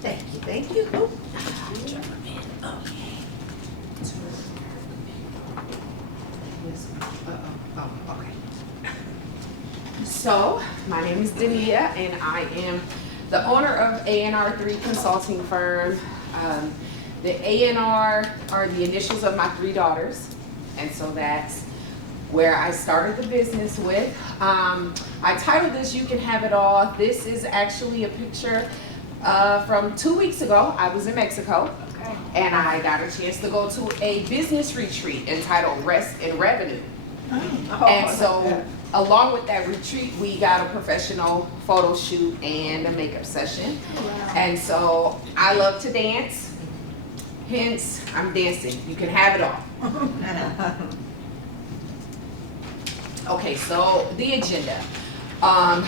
Thank you, thank you. Oh. Okay. So, my name is Denia, and I am the owner of A&R3 Consulting Firm. The A&R are the initials of my 3 daughters, and so that's where I started the business with. I titled this, You Can Have It All. This is actually a picture from 2 weeks ago. I was in Mexico, and I got a chance to go to a business retreat entitled Rest and Revenue. And so along with that retreat, we got a professional photo shoot and a makeup session. And so I love to dance, hence I'm dancing. You can have it all. Okay, so the agenda. I'm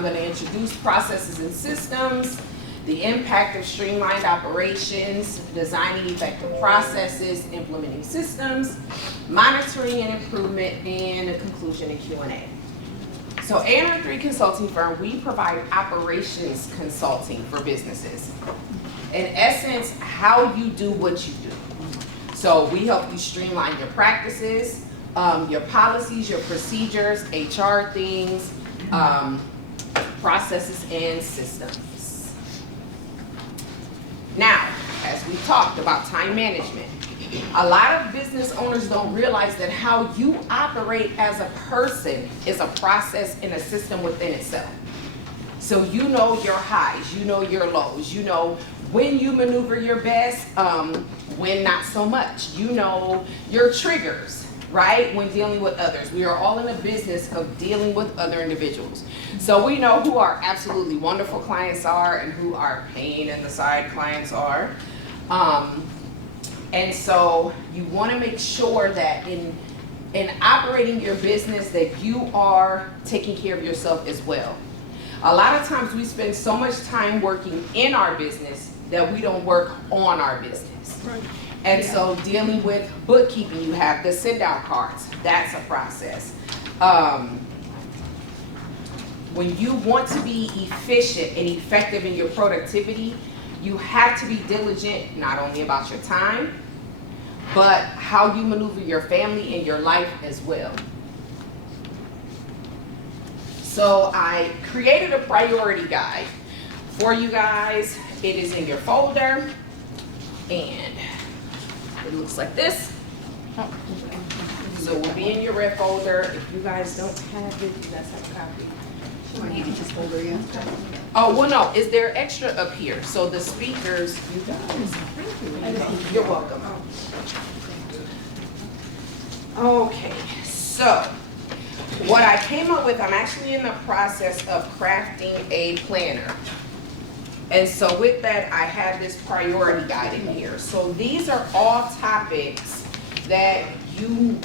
going to introduce processes and systems, the impact of streamlined operations, designing effective processes, implementing systems, monitoring and improvement, and a conclusion and Q&A. So A&R3 Consulting Firm, we provide operations consulting for businesses. In essence, how you do what you do. So we help you streamline your practices, your policies, your procedures, HR things, processes and systems. Now, as we talked about time management, a lot of business owners don't realize that how you operate as a person is a process and a system within itself. So you know your highs, you know your lows, you know when you maneuver your best, when not so much. You know your triggers, right, when dealing with others. We are all in the business of dealing with other individuals. So we know who our absolutely wonderful clients are and who our pain in the side clients are. And so you want to make sure that in operating your business that you are taking care of yourself as well. A lot of times we spend so much time working in our business that we don't work on our business. Right. And so dealing with bookkeeping, you have the send out cards. That's a process. When you want to be efficient and effective in your productivity, you have to be diligent not only about your time, but how you maneuver your family and your life as well. So I created a priority guide for you guys. It is in your folder, and it looks like this. So it will be in your red folder. If you guys don't have it, you guys have a copy. You can just folder again. Oh, well, no, is there extra up here? So the speakers, you guys, you're welcome. Okay, so what I came up with, I'm actually in the process of crafting a planner. And so with that, I have this priority guide in here. So these are all topics that you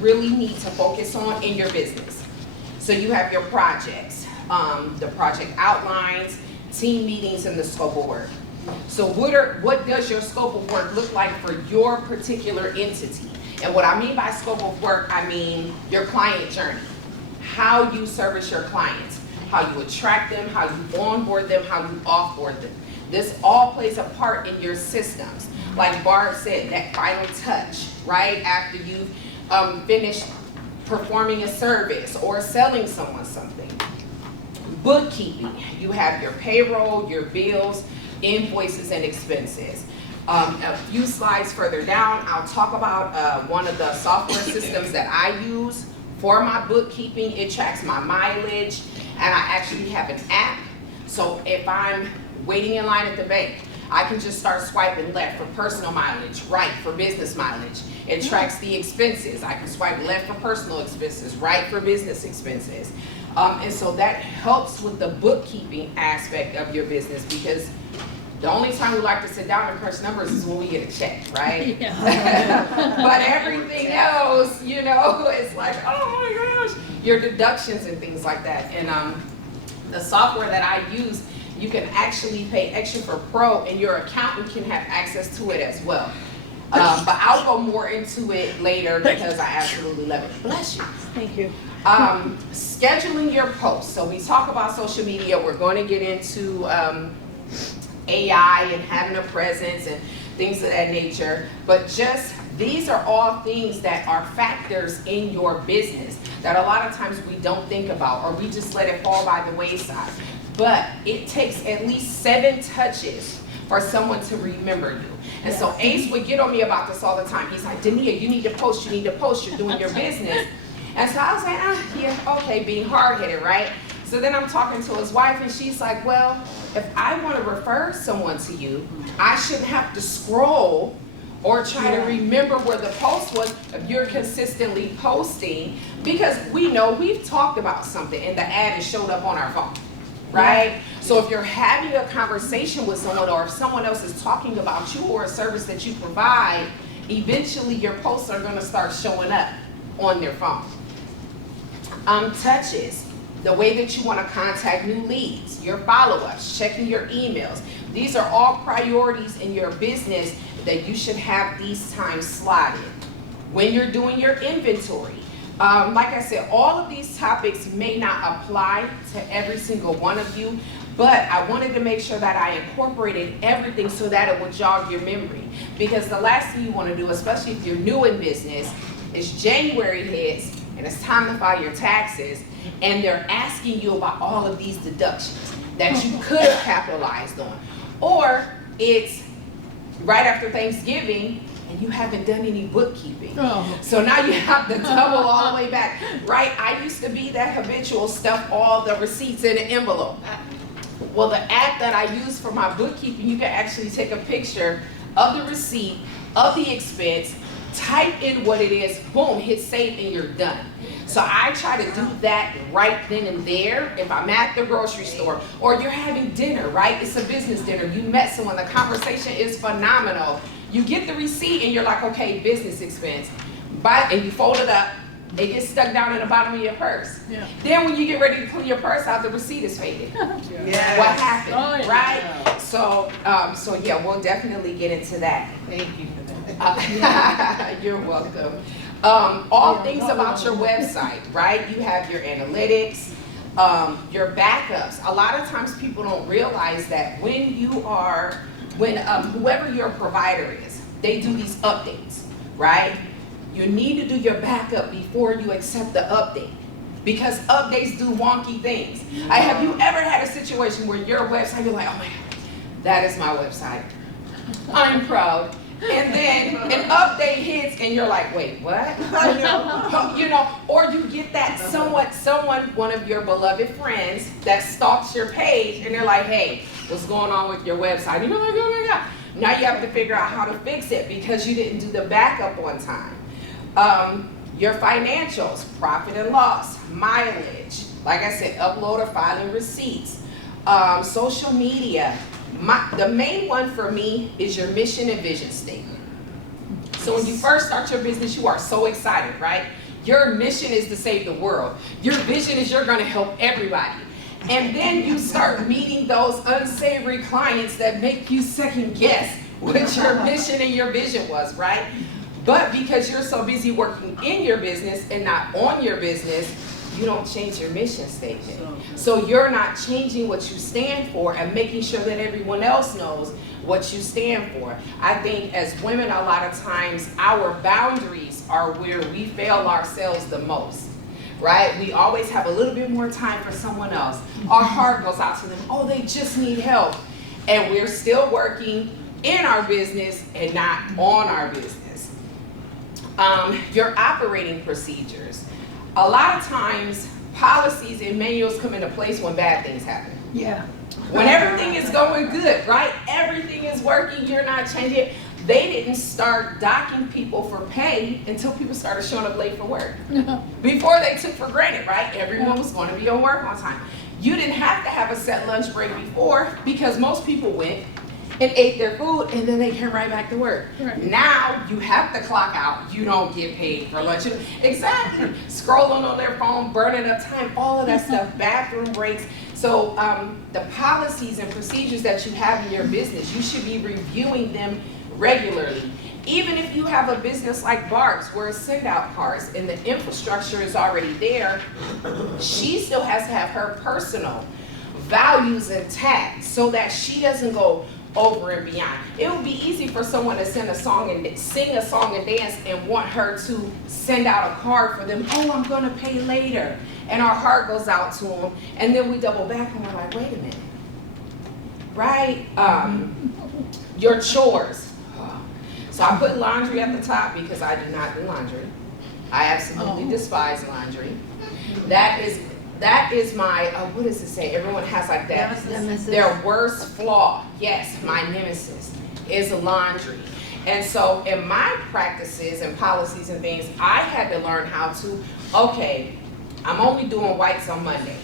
really need to focus on in your business. So you have your projects, the project outlines, team meetings, and the scope of work. So what does your scope of work look like for your particular entity? And what I mean by scope of work, I mean your client journey, how you service your clients, how you attract them, how you onboard them, how you offboard them. This all plays a part in your systems. Like Barb said, that final touch, right? After you've finished performing a service or selling someone something. Bookkeeping, you have your payroll, your bills, invoices, and expenses. A few slides further down, I'll talk about one of the software systems that I use for my bookkeeping. It tracks my mileage, and I actually have an app. So if I'm waiting in line at the bank, I can just start swiping left for personal mileage, right for business mileage. It tracks the expenses. I can swipe left for personal expenses, right for business expenses. And so that helps with the bookkeeping aspect of your business, because the only time we like to sit down and crunch numbers is when we get a check, right? Yeah. But everything else, you know, it's like, oh my gosh, your deductions and things like that. And the software that I use, you can actually pay extra for Pro, and your accountant can have access to it as well. But I'll go more into it later because I absolutely love it. Bless you. Thank you. Scheduling your posts. So we talk about social media. We're going to get into AI and having a presence and things of that nature. But just, these are all things that are factors in your business that a lot of times we don't think about, or we just let it fall by the wayside. But it takes at least 7 touches for someone to remember you. And so Ace would get on me about this all the time. He's like, Denia, you need to post, you're doing your business. And so I was like, yeah, okay, being hard-headed, right? So then I'm talking to his wife, and she's like, well, if I want to refer someone to you, I shouldn't have to scroll or try to remember where the post was if you're consistently posting, because we know we've talked about something and the ad has showed up on our phone, right? Yeah. So if you're having a conversation with someone, or if someone else is talking about you or a service that you provide, eventually your posts are going to start showing up on their phone. Touches, the way that you want to contact new leads, your follow-ups, checking your emails. These are all priorities in your business that you should have these times slotted. When you're doing your inventory, like I said, all of these topics may not apply to every single one of you, but I wanted to make sure that I incorporated everything so that it would jog your memory. Because the last thing you want to do, especially if you're new in business, is January hits and it's time to file your taxes, and they're asking you about all of these deductions that you could have capitalized on. Or it's right after Thanksgiving and you haven't done any bookkeeping. So now you have to double all the way back, right? I used to be that habitual stuff all the receipts in an envelope. Well, the app that I use for my bookkeeping, you can actually take a picture of the receipt, of the expense, type in what it is, boom, hit save, and you're done. So I try to do that right then and there. If I'm at the grocery store, or you're having dinner, right? It's a business dinner. You met someone, the conversation is phenomenal. You get the receipt and you're like, okay, business expense. And you fold it up, it gets stuck down in the bottom of your purse. Yeah. Then when you get ready to clean your purse out, the receipt is faded. Yes. What happened, right? So yeah, we'll definitely get into that. Thank you for that. You're welcome. All things about your website, right? You have your analytics, your backups. A lot of times people don't realize that when whoever your provider is, they do these updates, right? You need to do your backup before you accept the update, because updates do wonky things. Have you ever had a situation where your website, you're like, oh my God, that is my website. I'm proud. And then an update hits and you're like, wait, what? You know, or you get that one of your beloved friends that stalks your page and they're like, hey, what's going on with your website? And you're like, oh my God. Now you have to figure out how to fix it because you didn't do the backup on time. Your financials, profit and loss, mileage, like I said, upload or filing receipts, social media. The main one for me is your mission and vision statement. So when you first start your business, you are so excited, right? Your mission is to save the world. Your vision is you're going to help everybody. And then you start meeting those unsavory clients that make you second guess what your mission and your vision was, right? But because you're so busy working in your business and not on your business, you don't change your mission statement. So you're not changing what you stand for and making sure that everyone else knows what you stand for. I think as women, a lot of times our boundaries are where we fail ourselves the most, right? We always have a little bit more time for someone else. Our heart goes out to them. Oh, they just need help. And we're still working in our business and not on our business. Your operating procedures. A lot of times, policies and manuals come into place when bad things happen. Yeah. When everything is going good, right? Everything is working, you're not changing it. They didn't start docking people for pay until people started showing up late for work. Before they took for granted, right? Everyone was going to be on work on time. You didn't have to have a set lunch break before because most people went and ate their food and then they came right back to work. Right. Now you have to clock out. You don't get paid for lunch. Exactly. Scrolling on their phone, burning up time, all of that stuff, bathroom breaks. So the policies and procedures that you have in your business, you should be reviewing them regularly. Even if you have a business like Barb's where it's send out cards and the infrastructure is already there, she still has to have her personal values intact so that she doesn't go over and beyond. It would be easy for someone to sing a song and dance and want her to send out a card for them. Oh, I'm gonna pay later. And our heart goes out to them. And then we double back and we're like, wait a minute. Right? Your chores. So I put laundry at the top because I do not do laundry. I absolutely despise laundry. That is my, what does it say? Everyone has like that. Nemesis. Their worst flaw. Yes, my nemesis is laundry. And so in my practices and policies and things, I had to learn how to, okay, I'm only doing whites on Monday,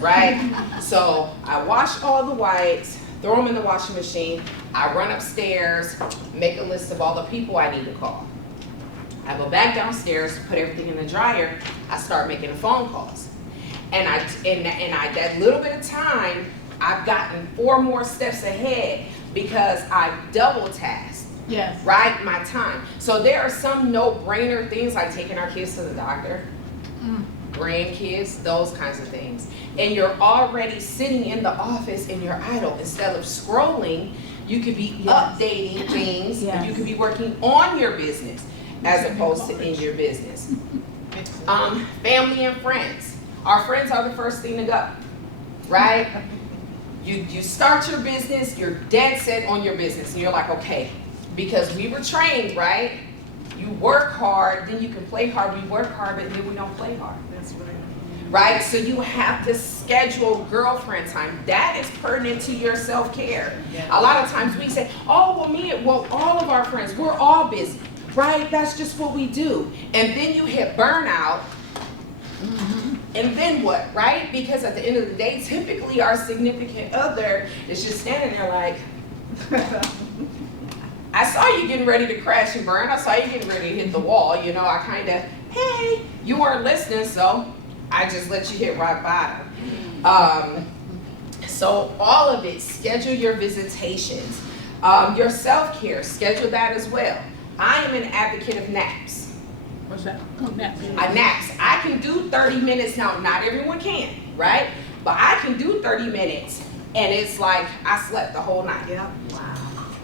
right? So I wash all the whites, throw them in the washing machine. I run upstairs, make a list of all the people I need to call. I go back downstairs, put everything in the dryer. I start making the phone calls. And that little bit of time, I've gotten 4 more steps ahead because I've double tasked, Yes. right, my time. So there are some no-brainer things like taking our kids to the doctor, grandkids, those kinds of things. And you're already sitting in the office and you're idle. Instead of scrolling, you could be updating things. Yes. You could be working on your business as opposed to in your business. Family and friends. Our friends are the first thing to go, right? You start your business, you're dead set on your business, and you're like, okay, because we were trained, right? You work hard, then you can play hard. We work hard, but then we don't play hard. That's right. Right? So you have to schedule girlfriend time. That is pertinent to your self-care. A lot of times we say, oh, well, all of our friends, we're all busy, right? That's just what we do. And then you hit burnout. And then what, right? Because at the end of the day, typically our significant other is just standing there like, I saw you getting ready to crash and burn. I saw you getting ready to hit the wall. You know, I kind of, hey, you weren't listening, so I just let you hit rock bottom. So all of it, schedule your visitations. Your self-care, schedule that as well. I am an advocate of naps. What's that? Naps. Naps. I can do 30 minutes now. Not everyone can, right? But I can do 30 minutes, and it's like I slept the whole night. Yep.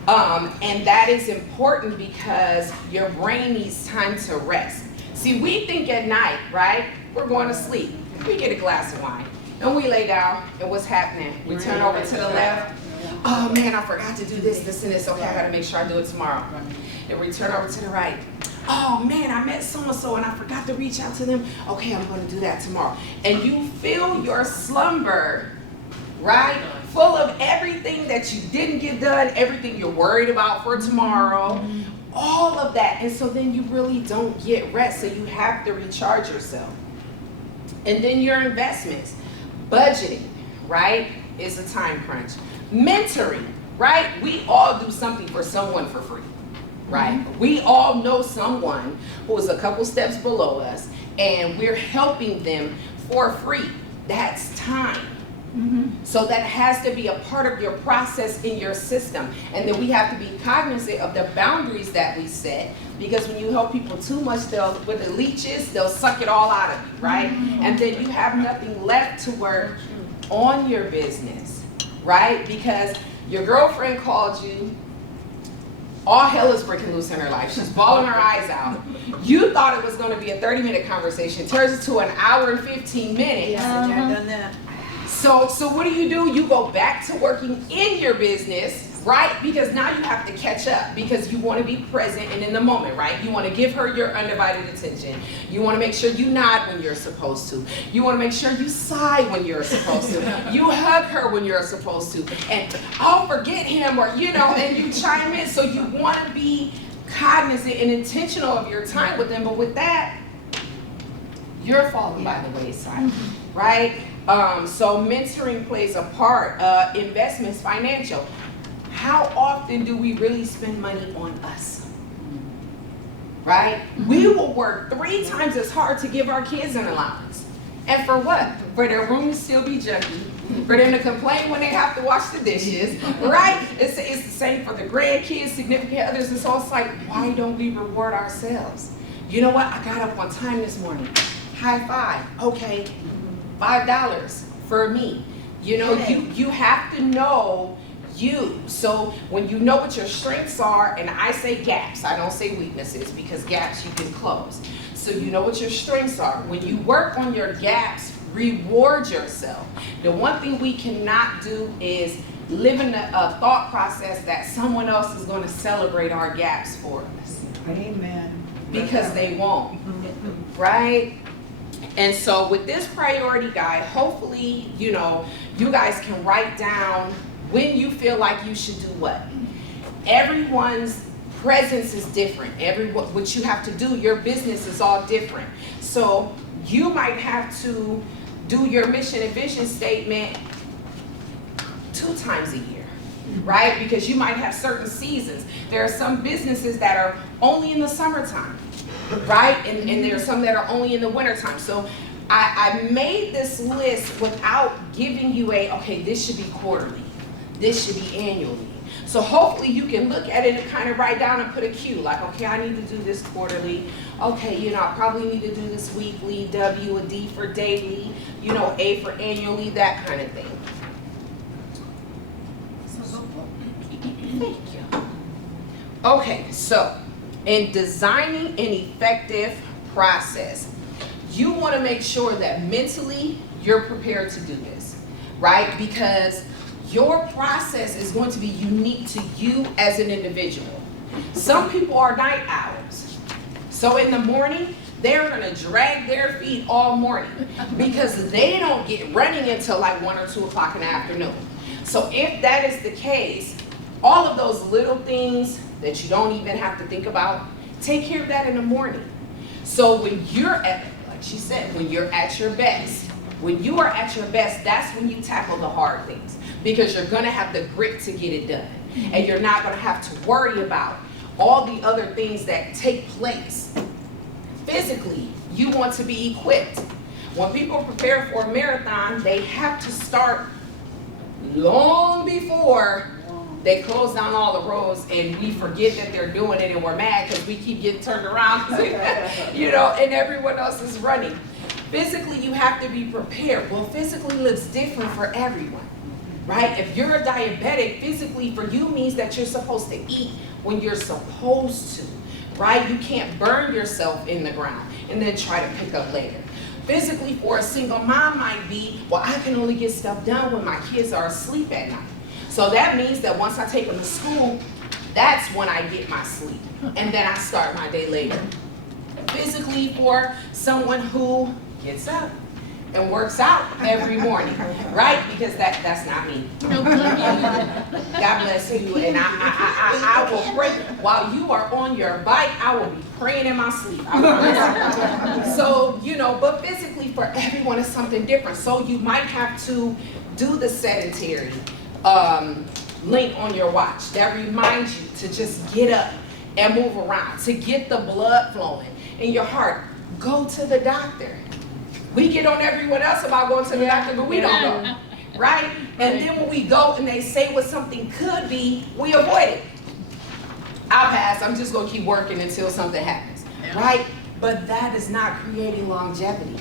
Wow. And that is important because your brain needs time to rest. See, we think at night, right? We're going to sleep. We get a glass of wine, and we lay down, and what's happening? We turn over to the left. Oh man, I forgot to do this, this, and this. Okay, I gotta make sure I do it tomorrow. And we turn over to the right. Oh man, I met so-and-so and I forgot to reach out to them. Okay, I'm gonna do that tomorrow. And you fill your slumber, right? Full of everything that you didn't get done, everything you're worried about for tomorrow, all of that. And so then you really don't get rest. So you have to recharge yourself. And then your investments, budgeting, right, is a time crunch. Mentoring, right? We all do something for someone for free. Right? We all know someone who is a couple steps below us and we're helping them for free. That's time. So that has to be a part of your process in your system. And then we have to be cognizant of the boundaries that we set, because when you help people too much, with the leeches, they'll suck it all out of you, right? And then you have nothing left to work on your business, right? Because your girlfriend called you, all hell is breaking loose in her life. She's bawling her eyes out. You thought it was going to be a 30-minute conversation. Turns into an hour and 15 minutes. Yes, and I've done that. So what do? You go back to working in your business, right? Because now you have to catch up because you want to be present and in the moment, right? You want to give her your undivided attention. You want to make sure you nod when you're supposed to. You want to make sure you sigh when you're supposed to. You hug her when you're supposed to. And I'll forget him, or, and you chime in. So you want to be cognizant and intentional of your time with them. But with that, you're falling by the wayside, right? So mentoring plays a part. Investments, financial. How often do we really spend money on us? Right? We will work 3 times as hard to give our kids an allowance. And for what? For their room to still be junky. For them to complain when they have to wash the dishes. Right? It's the same for the grandkids, significant others. And so it's like, why don't we reward ourselves? You know what? I got up on time this morning. High five. Okay. $5 for me. You have to know you. So when you know what your strengths are, and I say gaps, I don't say weaknesses, because gaps you can close. So you know what your strengths are. When you work on your gaps, reward yourself. The one thing we cannot do is live in a thought process that someone else is going to celebrate our gaps for us. Amen. Because they won't, right? And so with this priority guide, hopefully, you know, you guys can write down when you feel like you should do what. Everyone's presence is different. What you have to do, your business is all different. So you might have to do your mission and vision statement 2 times a year, right? Because you might have certain seasons. There are some businesses that are only in the summertime, right? And there are some that are only in the wintertime. So I made this list without giving you okay, this should be quarterly, this should be annually. So hopefully you can look at it and kind of write down and put a Q, like, okay, I need to do this quarterly. Okay, you know, I probably need to do this weekly, W, a D for daily, you know, A for annually, that kind of thing. Thank you. Okay, so in designing an effective process, you want to make sure that mentally you're prepared to do this, right? Because your process is going to be unique to you as an individual. Some people are night owls. So in the morning, they're going to drag their feet all morning because they don't get running until like 1 or 2 o'clock in the afternoon. So if that is the case, all of those little things that you don't even have to think about, take care of that in the morning. So when you're at, like she said, when you're at your best, when you are at your best, that's when you tackle the hard things, because you're going to have the grit to get it done. And you're not going to have to worry about all the other things that take place. Physically, you want to be equipped. When people prepare for a marathon, they have to start long before they close down all the roads, and we forget that they're doing it, and we're mad because we keep getting turned around, you know, and everyone else is running. Physically, you have to be prepared. Well, physically looks different for everyone, right? If you're a diabetic, physically for you means that you're supposed to eat when you're supposed to, right? You can't burn yourself in the ground and then try to pick up later. Physically for a single mom might be, well, I can only get stuff done when my kids are asleep at night. So that means that once I take them to school, that's when I get my sleep. And then I start my day later. Physically for someone who gets up and works out every morning, right? Because that's not me. God bless you. And I will pray. While you are on your bike, I will be praying in my sleep. I promise. So, you know, but physically for everyone is something different. So you might have to do the sedentary link on your watch that reminds you to just get up and move around, to get the blood flowing in your heart. Go to the doctor. We get on everyone else about going to the doctor, but we don't go, right? And then when we go and they say what something could be, we avoid it. I'll pass. I'm just going to keep working until something happens, right? But that is not creating longevity.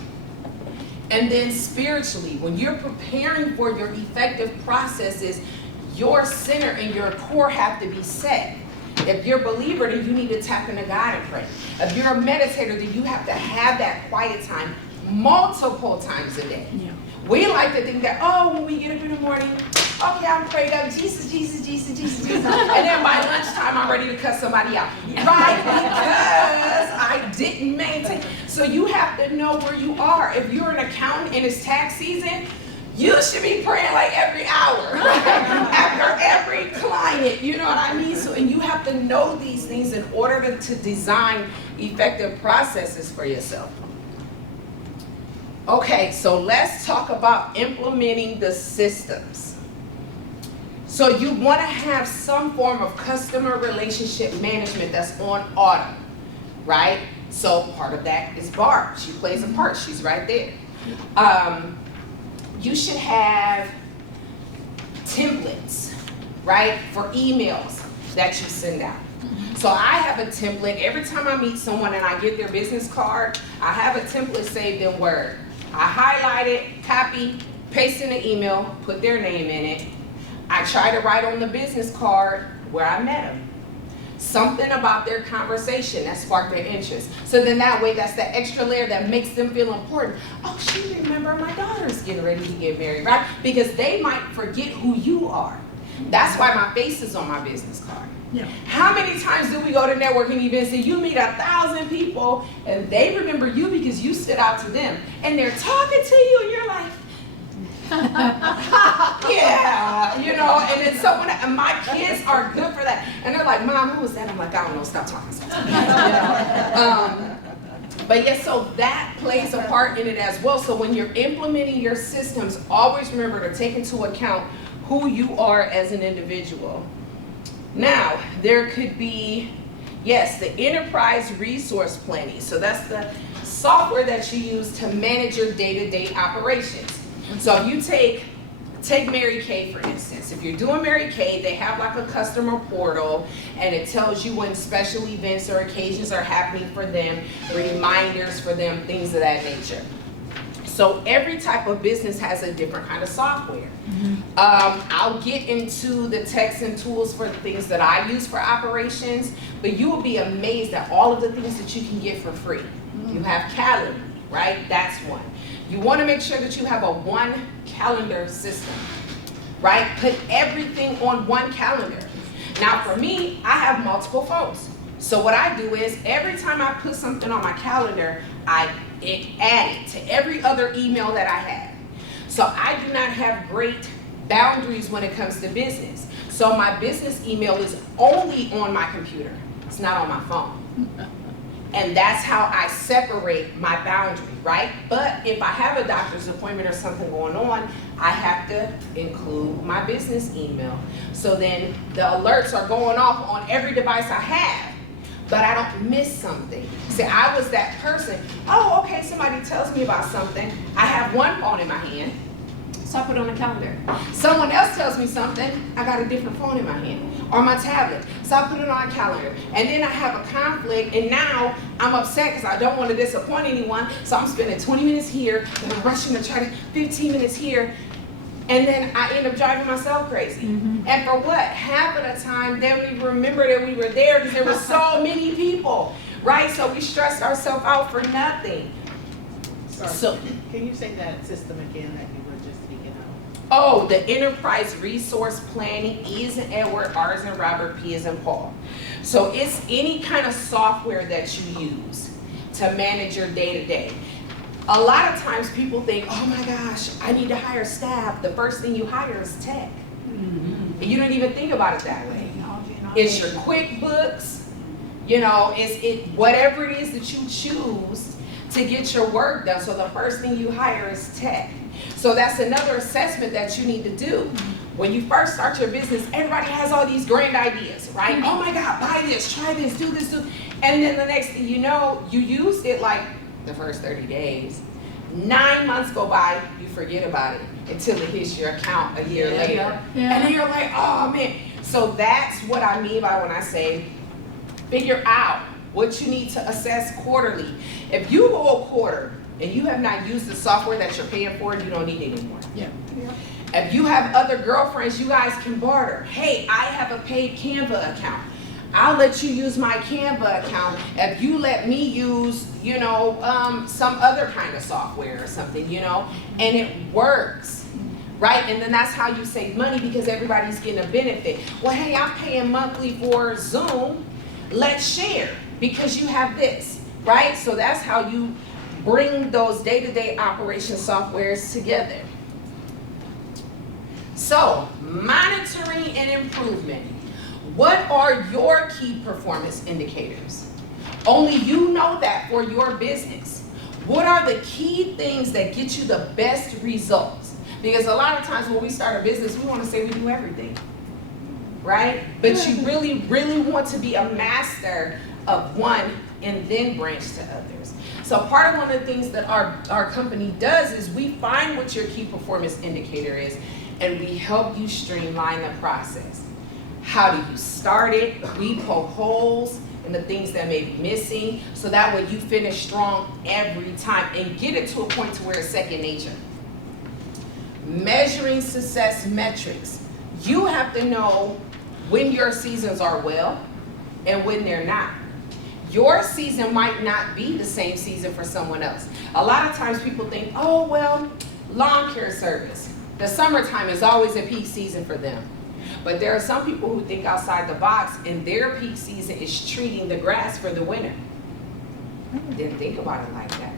And then spiritually, when you're preparing for your effective processes, your center and your core have to be set. If you're a believer, then you need to tap into God and pray. If you're a meditator, then you have to have that quiet time multiple times a day. Yeah. We like to think that, oh, when we get up in the morning, okay, I'm prayed up, Jesus, Jesus, Jesus, Jesus, Jesus. And then by lunchtime, I'm ready to cuss somebody out. Right? Because I didn't maintain. So you have to know where you are. If you're an accountant and it's tax season, you should be praying like every hour, after every client, you know what I mean? So, and you have to know these things in order to design effective processes for yourself. Okay, so let's talk about implementing the systems. So you want to have some form of customer relationship management that's on auto, right? So part of that is Barb. She plays a part. She's right there. You should have templates, right, for emails that you send out. So I have a template. Every time I meet someone and I get their business card, I have a template saved in Word. I highlight it, copy, paste in the email, put their name in it. I try to write on the business card where I met them. Something about their conversation that sparked their interest. So then that way, that's that extra layer that makes them feel important. Oh, she remember my daughter's getting ready to get married, right? Because they might forget who you are. That's why my face is on my business card. Yeah. How many times do we go to networking events and you meet 1,000 people and they remember you because you stood out to them and they're talking to you and you're like, yeah, you know, and then someone, and my kids are good for that. And they're like, Mom, who was that? I'm like, I don't know, stop talking. Stop talking. You know? But yes, so that plays a part in it as well. So when you're implementing your systems, always remember to take into account who you are as an individual. Now, there could be, yes, the enterprise resource planning. So that's the software that you use to manage your day-to-day operations. So if you take Mary Kay, for instance. If you're doing Mary Kay, they have like a customer portal, and it tells you when special events or occasions are happening for them, reminders for them, things of that nature. So every type of business has a different kind of software. I'll get into the techs and tools for the things that I use for operations, but you will be amazed at all of the things that you can get for free. You have Calendly, right? That's one. You want to make sure that you have a one calendar system, right? Put everything on one calendar. Now for me, I have multiple phones. So what I do is every time I put something on my calendar, I add it to every other email that I have. So I do not have great boundaries when it comes to business. So my business email is only on my computer. It's not on my phone. And that's how I separate my boundary, right? But if I have a doctor's appointment or something going on, I have to include my business email. So then the alerts are going off on every device I have, but I don't miss something. See, I was that person. Oh, okay, somebody tells me about something. I have one phone in my hand, so I put it on the calendar. Someone else tells me something, I got a different phone in my hand, or my tablet, so I put it on a calendar. And then I have a conflict, and now I'm upset because I don't want to disappoint anyone, so I'm spending 20 minutes here, and I'm rushing to try to 15 minutes here, and then I end up driving myself crazy. And for what? Half of the time, they don't even remember that we were there because there were so many people, right? So we stressed ourselves out for nothing. Sorry, So, can you say that system again that you were just speaking of? oh, the enterprise resource planning, E as in Edward, R as in Robert, P as in Paul. So it's any kind of software that you use to manage your day-to-day. A lot of times people think, oh my gosh, I need to hire staff. The first thing you hire is tech. And you don't even think about it that way. It's your QuickBooks, you know, it's whatever it is that you choose to get your work done. So the first thing you hire is tech. So that's another assessment that you need to do. When you first start your business, everybody has all these grand ideas, right? Oh my God, buy this, try this, do this, do. And then the next thing you know, you used it like the first 30 days. 9 months go by, you forget about it until it hits your account a year later. Yeah. And then you're like, oh man. So that's what I mean by when I say figure out what you need to assess quarterly. If you go a quarter and you have not used the software that you're paying for, you don't need it anymore. Yeah. If you have other girlfriends, you guys can barter. Hey, I have a paid Canva account. I'll let you use my Canva account if you let me use, you know, some other kind of software or something, you know, and it works, right? And then that's how you save money because everybody's getting a benefit. Well, hey, I'm paying monthly for Zoom. Let's share because you have this, right? So that's how you bring those day-to-day operation softwares together. So, monitoring and improvement. What are your key performance indicators? Only you know that for your business. What are the key things that get you the best results? Because a lot of times when we start a business, we want to say we do everything, right? But you really, really want to be a master of one and then branch to others. So part of one of the things that our company does is we find what your key performance indicator is, and we help you streamline the process. How do you start it? We poke holes in the things that may be missing, so that way you finish strong every time and get it to a point to where it's second nature. Measuring success metrics. You have to know when your seasons are well and when they're not. Your season might not be the same season for someone else. A lot of times people think, oh, well, lawn care service. The summertime is always a peak season for them. But there are some people who think outside the box, and their peak season is treating the grass for the winter. Didn't think about it like that.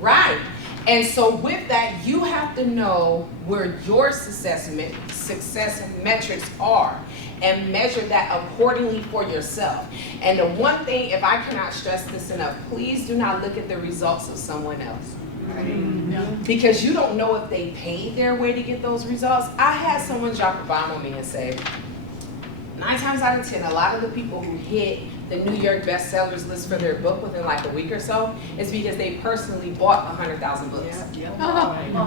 Right. And so with that, you have to know where your success metrics are and measure that accordingly for yourself. And the one thing, if I cannot stress this enough, please do not look at the results of someone else. Because you don't know if they paid their way to get those results. I had someone drop a bomb on me and say, 9 times out of 10, a lot of the people who hit the New York bestsellers list for their book within like a week or so is because they personally bought 100,000 books.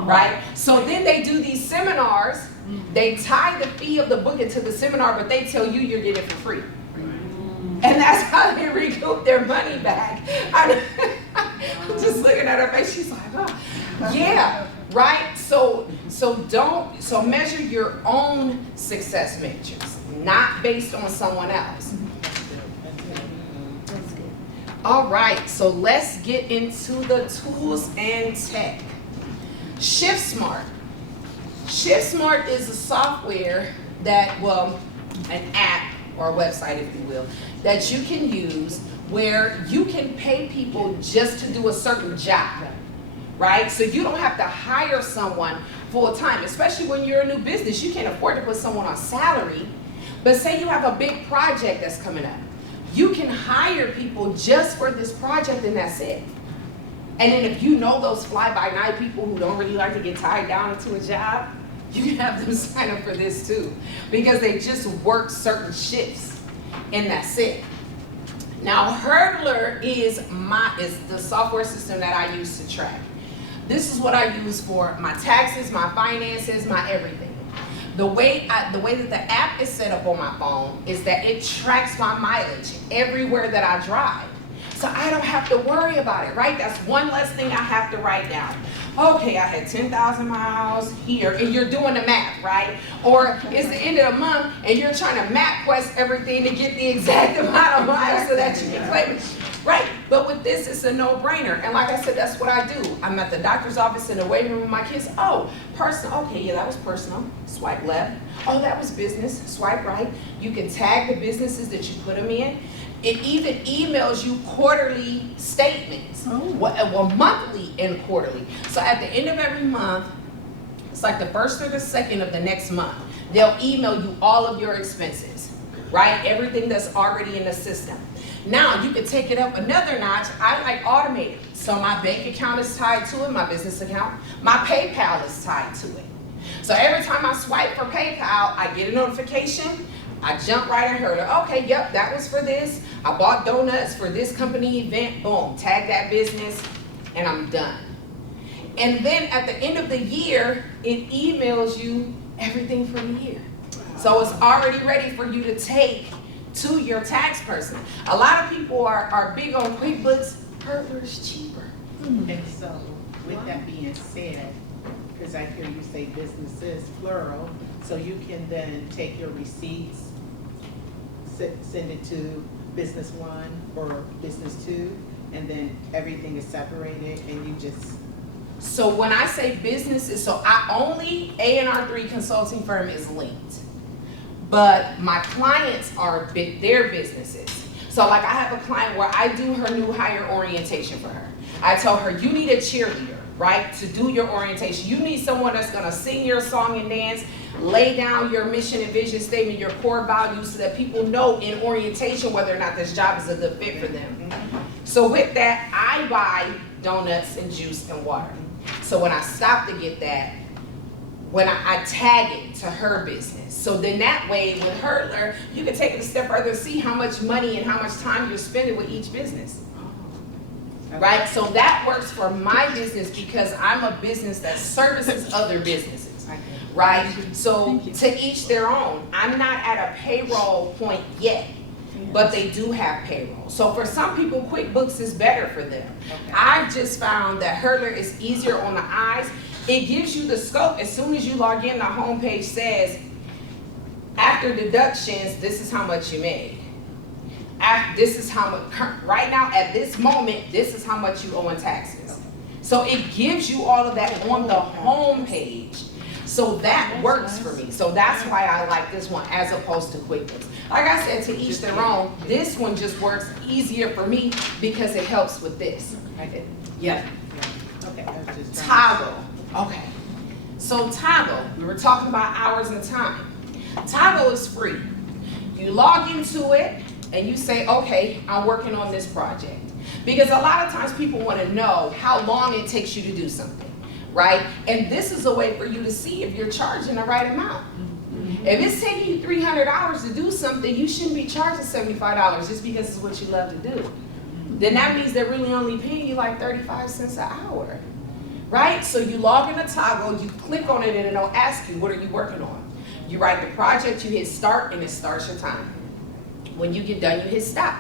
Right? So then they do these seminars, they tie the fee of the book into the seminar, but they tell you you're getting it for free. And that's how they recoup their money back. I'm just looking at her face, she's like, oh, yeah, right? So measure your own success metrics, not based on someone else. All right, so let's get into the tools and tech. ShiftSmart. ShiftSmart is a software that, well, an app or a website, if you will, that you can use where you can pay people just to do a certain job, right? So you don't have to hire someone full time, especially when you're a new business. You can't afford to put someone on salary, but say you have a big project that's coming up. You can hire people just for this project and that's it. And then if you know those fly-by-night people who don't really like to get tied down into a job, you can have them sign up for this too, because they just work certain shifts and that's it. Now Hurdler is the software system that I use to track. This is what I use for my taxes, my finances, my everything. The way that the app is set up on my phone is that it tracks my mileage everywhere that I drive. So I don't have to worry about it, right? That's one less thing I have to write down. Okay, I had 10,000 miles here, and you're doing the math, right? Or it's the end of the month, and you're trying to map quest everything to get the exact amount of miles so that you can claim it. Right, but with this, it's a no-brainer. And like I said, that's what I do. I'm at the doctor's office in the waiting room with my kids. Oh, personal, okay, yeah, that was personal. Swipe left. Oh, that was business. Swipe right. You can tag the businesses that you put them in. It even emails you quarterly statements. Well, monthly and quarterly. So at the end of every month, it's like the first or the second of the next month, they'll email you all of your expenses, right? Everything that's already in the system. Now you can take it up another notch. I like automated. So my bank account is tied to it, my business account. My PayPal is tied to it. So every time I swipe for PayPal, I get a notification. I jump right at her. Okay, yep, that was for this. I bought donuts for this company event. Boom, tag that business, and I'm done. And then at the end of the year, it emails you everything for the year. So it's already ready for you to take to your tax person. A lot of people are big on QuickBooks. Hurdler is cheaper. And so, with that being said, because I hear you say businesses, plural, so you can then take your receipts, send it to business one or business two, and then everything is separated and you just... So when I say businesses, so I only A&R3 consulting firm is linked. But my clients are their businesses. So like I have a client where I do her new hire orientation for her. I tell her, you need a cheerleader, right, to do your orientation. You need someone that's gonna sing your song and dance, lay down your mission and vision statement, your core values, so that people know in orientation whether or not this job is a good fit for them. So with that, I buy donuts and juice and water. So when I stop to get that, when I tag it to her business. So then that way with Hurdler, you can take it a step further and see how much money and how much time you're spending with each business. Right? So that works for my business because I'm a business that services other businesses. Right? So to each their own. I'm not at a payroll point yet, but they do have payroll. So for some people, QuickBooks is better for them. I've just found that Hurdler is easier on the eyes. It gives you the scope. As soon as you log in, the homepage says, After deductions, this is how much you made. This is how much, right now at this moment, this is how much you owe in taxes. So it gives you all of that on the home page. So that works for me. So that's why I like this one as opposed to QuickBooks. Like I said, to each their own. This one just works easier for me because it helps with this. I did. Yeah. Okay, I was just Toggle. Okay. So Toggle, we were talking about hours and time. Toggle is free. You log into it and you say, okay, I'm working on this project. Because a lot of times people want to know how long it takes you to do something, right? And this is a way for you to see if you're charging the right amount. If it's taking you 300 hours to do something, you shouldn't be charging $75 just because it's what you love to do. Then that means they're really only paying you like 35 cents an hour, right? So you log in a Toggle, you click on it, and it'll ask you, what are you working on? You write the project, you hit start, and it starts your time. When you get done, you hit stop.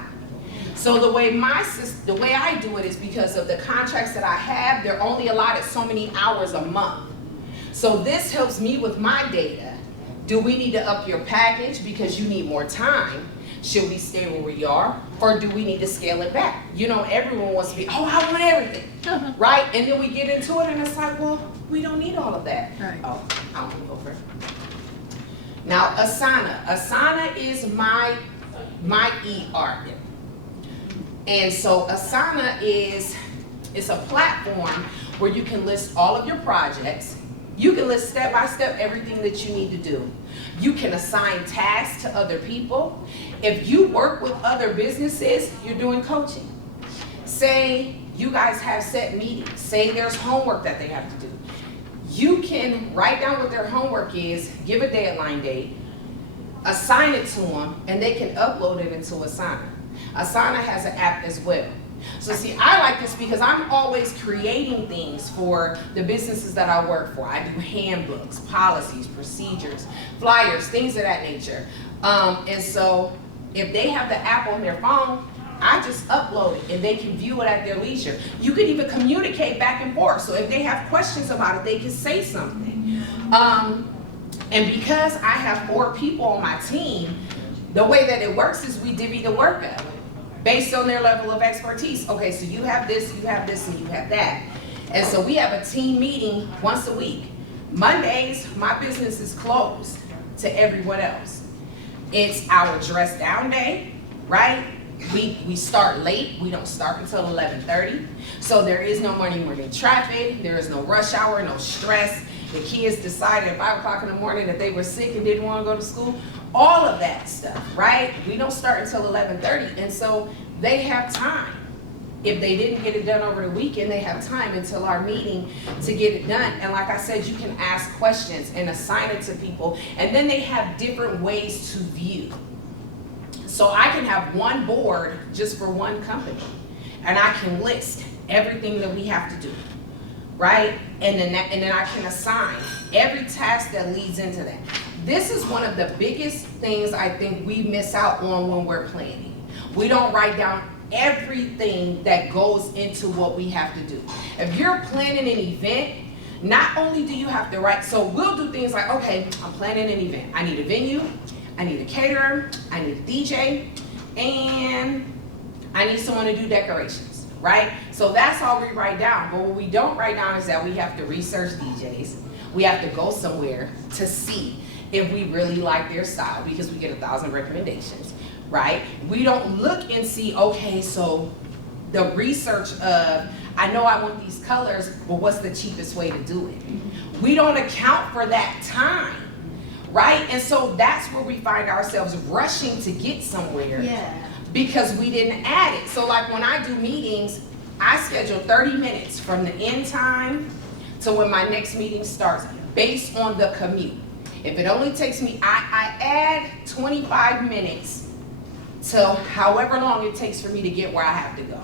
So the way I do it is because of the contracts that I have, they're only allotted so many hours a month. So this helps me with my data. Do we need to up your package because you need more time? Should we stay where we are? Or do we need to scale it back? You know, everyone wants to be, oh, I want everything, right? And then we get into it and it's like, well, we don't need all of that. Right. Oh, I'll move over. Now, Asana. Asana is my ER. And so Asana it's a platform where you can list all of your projects. You can list step by step everything that you need to do. You can assign tasks to other people. If you work with other businesses, you're doing coaching. Say you guys have set meetings. Say there's homework that they have to do. You can write down what their homework is, give a deadline date, assign it to them, and they can upload it into Asana. Asana has an app as well. So see, I like this because I'm always creating things for the businesses that I work for. I do handbooks, policies, procedures, flyers, things of that nature. And so if they have the app on their phone, I just upload it and they can view it at their leisure. You can even communicate back and forth. So if they have questions about it, they can say something. And because I have 4 people on my team, the way that it works is we divvy the work up based on their level of expertise. Okay, so you have this, and you have that. And so we have a team meeting once a week. Mondays, my business is closed to everyone else. It's our dress down day, right? We start late. We don't start until 11:30. So there is no morning traffic. There is no rush hour, no stress. The kids decided at 5 o'clock in the morning that they were sick and didn't want to go to school. All of that stuff, right? We don't start until 11:30. And so they have time. If they didn't get it done over the weekend, they have time until our meeting to get it done. And like I said, you can ask questions and assign it to people. And then they have different ways to view. So I can have one board just for one company. And I can list everything that we have to do, right? And then I can assign every task that leads into that. This is one of the biggest things I think we miss out on when we're planning. We don't write down everything that goes into what we have to do. If you're planning an event, not only do you have to write, so we'll do things like, okay, I'm planning an event. I need a venue, I need a caterer, I need a DJ, and I need someone to do decorations, right? So that's all we write down. But what we don't write down is that we have to research DJs. We have to go somewhere to see if we really like their style because we get 1,000 recommendations, right? We don't look and see, okay, so the research of, I know I want these colors, but what's the cheapest way to do it? We don't account for that time, right? And so that's where we find ourselves rushing to get somewhere because we didn't add it. So like when I do meetings, I schedule 30 minutes from the end time to when my next meeting starts based on the commute. If it only takes me, I add 25 minutes to however long it takes for me to get where I have to go.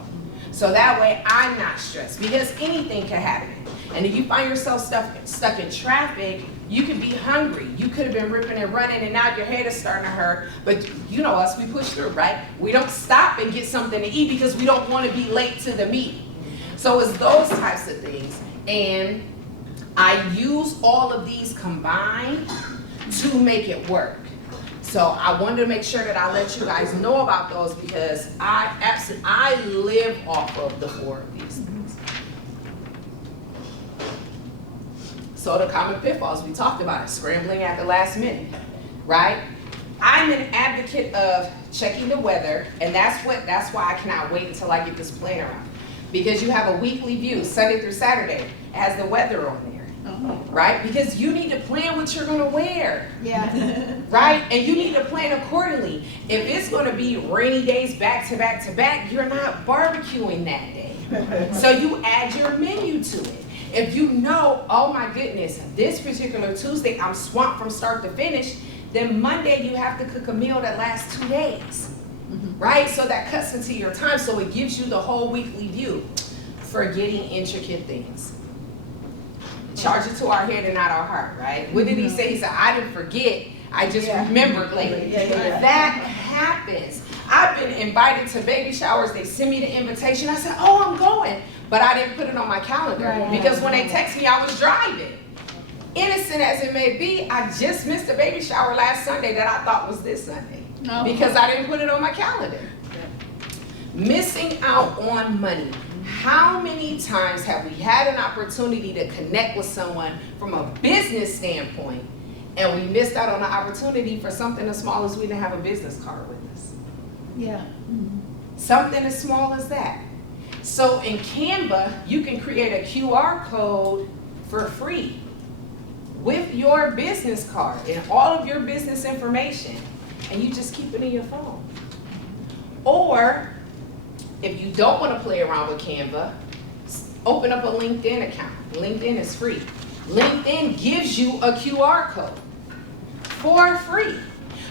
So that way I'm not stressed because anything can happen. And if you find yourself stuck in traffic, you could be hungry. You could have been ripping and running and now your head is starting to hurt. But you know us, we push through, right? We don't stop and get something to eat because we don't want to be late to the meeting. So it's those types of things. And I use all of these combined to make it work. So I wanted to make sure that I let you guys know about those because I live off of the 4 of these things. So the common pitfalls, we talked about it, scrambling at the last minute, right? I'm an advocate of checking the weather, and that's why I cannot wait until I get this planner out. Because you have a weekly view, Sunday through Saturday, as the weather on there, right? Because you need to plan what you're gonna wear. Yeah. Right? And you need to plan accordingly. If it's gonna be rainy days back to back to back, you're not barbecuing that day. So you add your menu to it. If you know, oh my goodness, this particular Tuesday, I'm swamped from start to finish, then Monday you have to cook a meal that lasts 2 days. Right? So that cuts into your time, so it gives you the whole weekly view. Forgetting intricate things. Charge it to our head and not our heart, right? What did he say? He said, I didn't forget, I just remembered late. That happens. I've been invited to baby showers, they send me the invitation, I said, oh, I'm going. But I didn't put it on my calendar because when they text me, I was driving. Innocent as it may be, I just missed a baby shower last Sunday that I thought was this Sunday because I didn't put it on my calendar. Missing out on money. How many times have we had an opportunity to connect with someone from a business standpoint and we missed out on the opportunity for something as small as we didn't have a business card with us? Yeah. Something as small as that. So in Canva, you can create a QR code for free with your business card and all of your business information, and you just keep it in your phone. Or if you don't want to play around with Canva, open up a LinkedIn account. LinkedIn is free. LinkedIn gives you a QR code for free.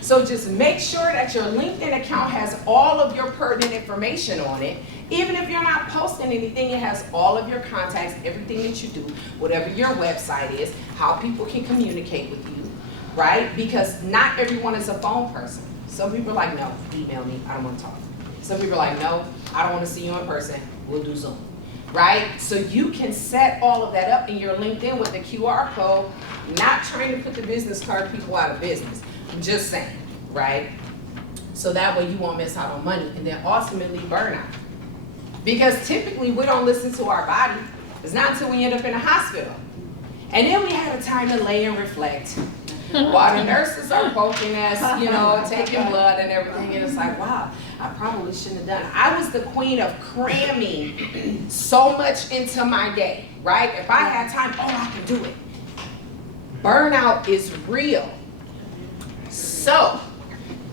So just make sure that your LinkedIn account has all of your pertinent information on it. Even if you're not posting anything, it has all of your contacts, everything that you do, whatever your website is, how people can communicate with you, right? Because not everyone is a phone person. Some people are like, no, email me, I don't want to talk. Some people are like, no, I don't want to see you in person, we'll do Zoom, right? So you can set all of that up in your LinkedIn with the QR code, not trying to put the business card people out of business. I'm just saying, right? So that way you won't miss out on money and then ultimately burnout. Because typically we don't listen to our body. It's not until we end up in a hospital. And then we have a time to lay and reflect. While the nurses are poking us, you know, taking blood and everything, and it's like, wow, I probably shouldn't have done it. I was the queen of cramming so much into my day, right? If I had time, oh, I can do it. Burnout is real. So,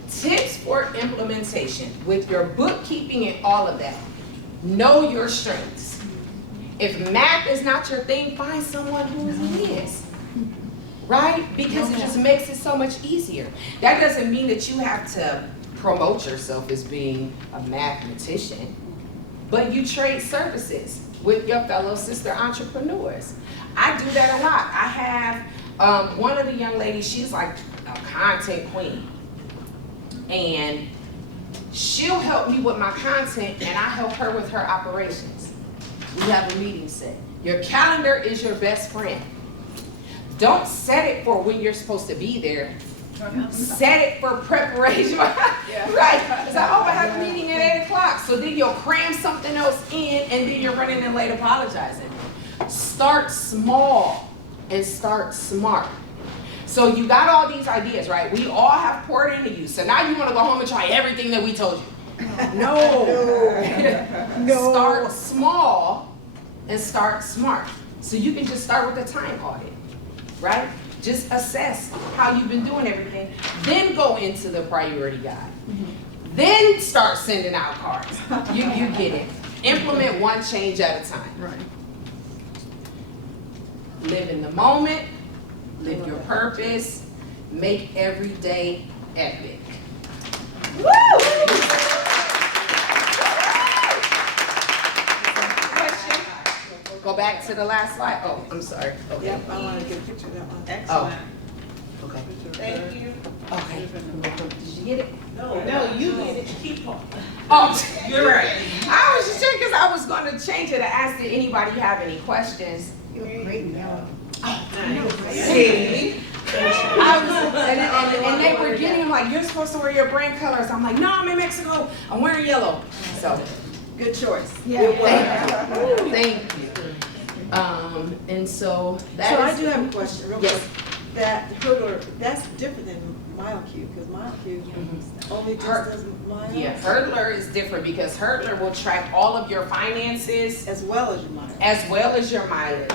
tips for implementation with your bookkeeping and all of that. Know your strengths. If math is not your thing, find someone who is. Right? Because it just makes it so much easier. That doesn't mean that you have to promote yourself as being a mathematician, but you trade services with your fellow sister entrepreneurs. I do that a lot. I have one of the young ladies, she's like a content queen. And she'll help me with my content and I help her with her operations. We have a meeting set. Your calendar is your best friend. Don't set it for when you're supposed to be there. Set it for preparation. Right? It's like, oh, I have a meeting at 8 o'clock. So then you'll cram something else in and then you're running in late apologizing. Start small and start smart. So you got all these ideas, right? We all have poured into you. So now you want to go home and try everything that we told you. No. Start small and start smart. So you can just start with a time audit, right? Just assess how you've been doing everything. Then go into the priority guide. Then start sending out cards. You get it. Implement one change at a time. Right. Live in the moment. Live your purpose. Make every day epic. Woo! Question? Go back to the last slide. Oh, I'm sorry. Okay. Yep, I want to get a picture of that one. Excellent. Okay. Thank you. Okay. Did you get it? No, you get it. Keep on. Oh, you're right. I was just checking because I was going to change it to ask did anybody have any questions. You're great, y'all. Oh, see, And they were getting them like, you're supposed to wear your brand colors. I'm like, no, I'm in Mexico. I'm wearing yellow. So, good choice. Yeah. Thank you. And so that So I is- do have a question, real Yes. quick. That hurdler, that's different than MileQ, because MileQ only just does miles. Yeah, Hurdler is different because Hurdler will track all of your finances As well as your miles, as well as your mileage.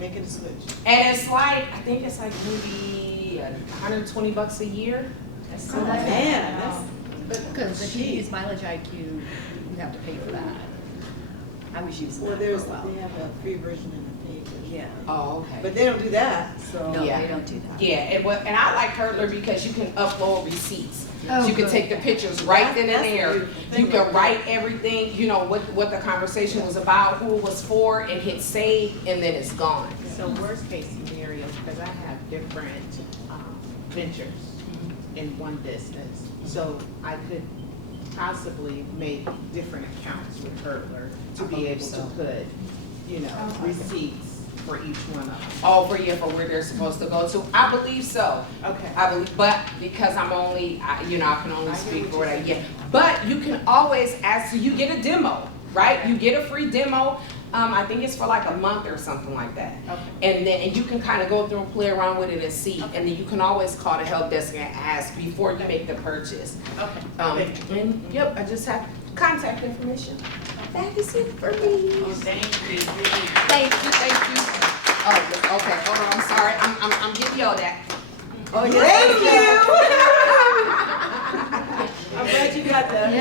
making a switch. And it's like, I think it's like maybe $120 a year. That's Oh, that's- Man, that's, Because if you use Mileage IQ, you have to pay for that. I was using well, that for there's, a while. they have a free version and a paid version. Yeah. Oh, okay. But they don't do that, so. No, Yeah. they don't do that. Yeah, and I like Hurdler because you can upload receipts. Oh, You can good. take the pictures right then and That's there. beautiful. You Thank can you. write everything, you know, what the conversation was about, who it was for, and hit save, and then it's gone. So worst case scenario, because I have different ventures in one business, so I could possibly make different accounts with Hurdler to I be believe able to so. put, you know, receipts for each one of them. All for you for where they're supposed to go to. I believe so. Okay. I believe, but because I'm only, I can only I hear speak what for what I you're get. But you can always ask, you get a demo, right? You get a free demo. I think it's for like a month or something like that. Okay. And you can kind of go through and play around with it and see. And then you can always call the help desk and ask before you make the purchase. Okay. And yep, I just have contact information. That is it for me. Well, thank you. Thank you, thank you. Oh, okay, hold on, I'm sorry, I'm getting yelled at. Oh, yes. Thank you. I'm glad you got that.